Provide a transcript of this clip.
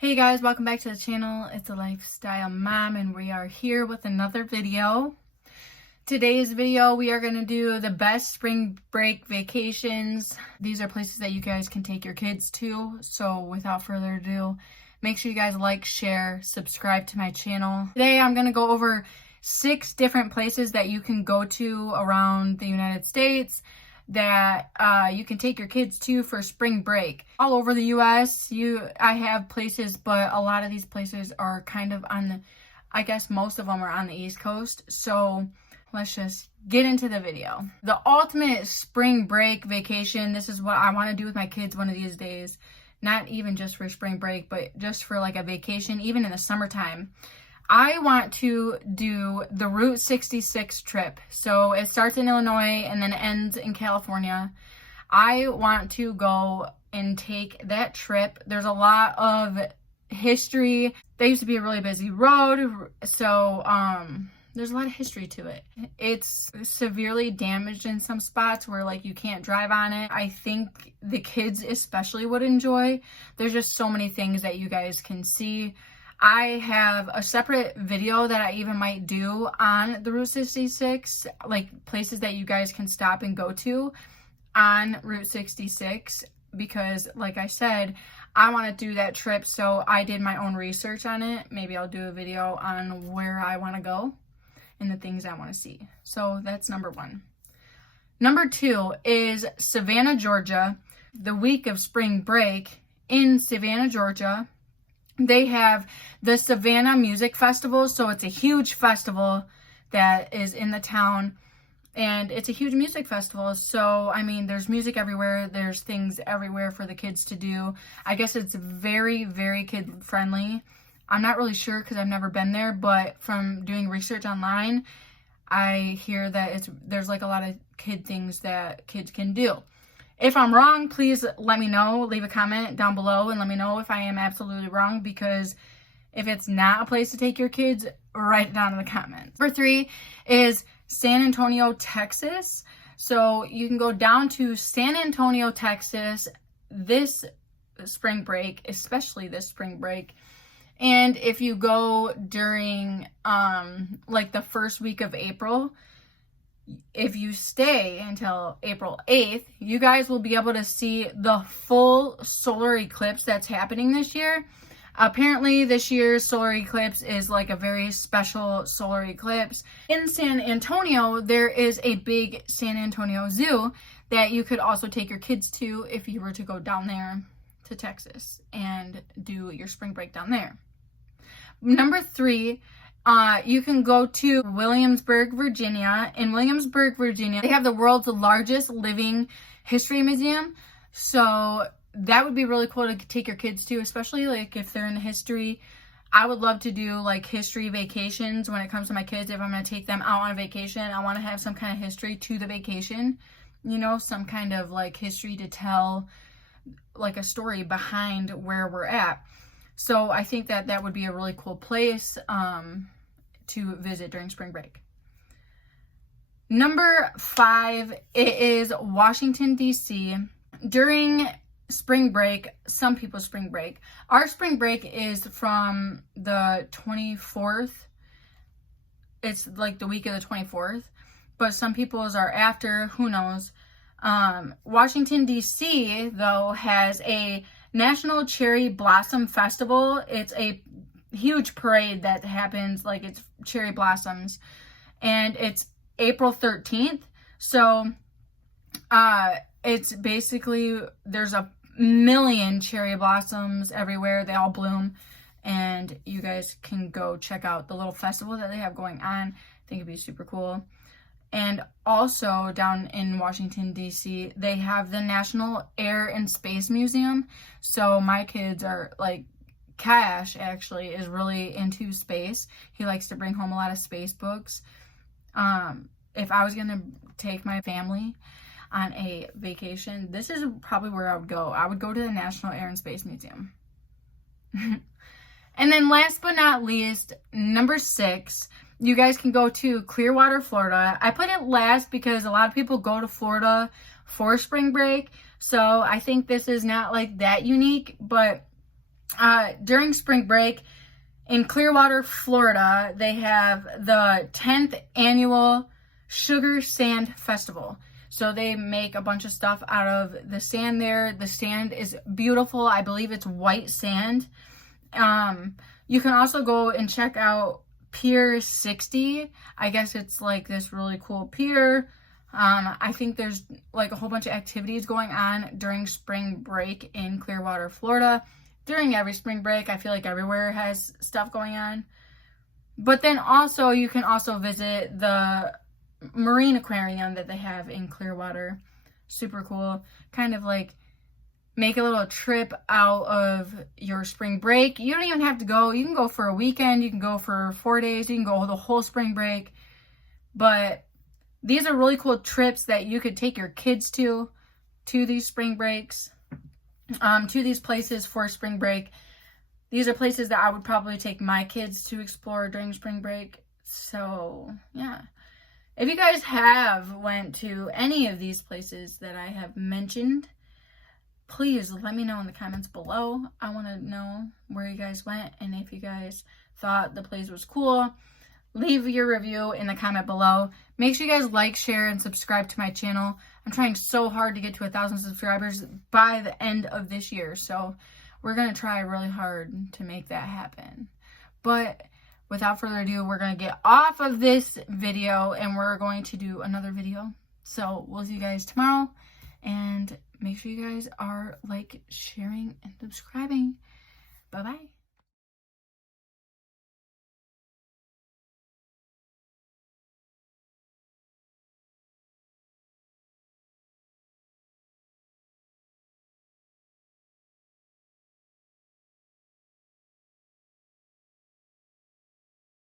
Hey guys, welcome back to the channel. It's a lifestyle mom and we are here with another video. Today's video we are going to do the best spring break vacations. These are places that you guys can take your kids to. So without further ado, make sure you guys like, share, subscribe to my channel. Today I'm going to go over 6 different places that you can go to around the United States that you can take your kids to for spring break. All over the US, I have places, but a lot of these places are kind of on the, I guess most of them are on the East Coast. So let's just get into the video. The ultimate spring break vacation. This is what I want to do with my kids one of these days. Not even just for spring break, but just for like a vacation, even in the summertime. I want to do the Route 66 trip. So it starts in Illinois and then ends in California. I want to go and take that trip. There's a lot of history. They used to be a really busy road. So there's a lot of history to it. It's severely damaged in some spots where like you can't drive on it. I think the kids especially would enjoy. There's just so many things that you guys can see. I have a separate video that I even might do on the Route 66, like places that you guys can stop and go to on Route 66, because like I said, I want to do that trip, so I did my own research on it. Maybe I'll do a video on where I want to go and the things I want to see. So that's number 1. Number 2 is Savannah, Georgia. The week of spring break in Savannah, Georgia, they have the Savannah Music Festival. So it's a huge festival that is in the town, and it's a huge music festival. So, I mean, there's music everywhere. There's things everywhere for the kids to do. I guess it's very, very kid friendly. I'm not really sure because I've never been there, but from doing research online, I hear that there's like a lot of kid things that kids can do. If I'm wrong, please let me know. Leave a comment down below and let me know if I am absolutely wrong, because if it's not a place to take your kids, write it down in the comments. Number 3 is San Antonio, Texas. So you can go down to San Antonio, Texas this spring break, especially this spring break. And if you go during like the first week of April, if you stay until April 8th, you guys will be able to see the full solar eclipse that's happening this year. Apparently this year's solar eclipse is like a very special solar eclipse. In San Antonio, there is a big San Antonio Zoo that you could also take your kids to if you were to go down there to Texas and do your spring break down there. Number 3, you can go to Williamsburg, Virginia. In Williamsburg, Virginia, they have the world's largest living history museum. So that would be really cool to take your kids to, especially like if they're in history. I would love to do like history vacations when it comes to my kids. If I'm going to take them out on a vacation, I want to have some kind of history to the vacation, you know, some kind of like history to tell, like a story behind where we're at. So I think that that would be a really cool place to visit during spring break. Number 5, it is Washington, D.C. During spring break, some people's spring break. Our spring break is from the 24th. It's like the week of the 24th. But some people's are after, who knows. Washington, D.C., though, has a National Cherry Blossom Festival. It's a huge parade that happens, like it's cherry blossoms, and it's April 13th. So it's basically, there's a million cherry blossoms everywhere. They all bloom, and you guys can go check out the little festival that they have going on. I think it'd be super cool. And also down in Washington, D.C., they have the National Air and Space Museum. So my kids are like, Cash actually is really into space. He likes to bring home a lot of space books. If I was going to take my family on a vacation, this is probably where I would go. I would go to the National Air and Space Museum. And then last but not least, number 6, you guys can go to Clearwater, Florida. I put it last because a lot of people go to Florida for spring break. So I think this is not like that unique, but during spring break in Clearwater, Florida, they have the 10th annual Sugar Sand Festival. So they make a bunch of stuff out of the sand there. The sand is beautiful. I believe it's white sand. You can also go and check out Pier 60. I guess it's like this really cool pier. I think there's like a whole bunch of activities going on during spring break in Clearwater, Florida. During every spring break, I feel like everywhere has stuff going on. But then also, you can also visit the marine aquarium that they have in Clearwater. Super cool. Kind of like make a little trip out of your spring break. You don't even have to go. You can go for a weekend. You can go for 4 days. You can go the whole spring break. But these are really cool trips that you could take your kids to these spring breaks, to these places for spring break. These are places that I would probably take my kids to explore during spring break. So, yeah. If you guys have went to any of these places that I have mentioned, please let me know in the comments below. I want to know where you guys went and if you guys thought the place was cool. Leave your review in the comment below. Make sure you guys like, share, and subscribe to my channel. I'm trying so hard to get to 1,000 subscribers by the end of this year. So we're going to try really hard to make that happen. But without further ado, we're going to get off of this video and we're going to do another video. So we'll see you guys tomorrow. And make sure you guys are like, sharing, and subscribing. Bye-bye.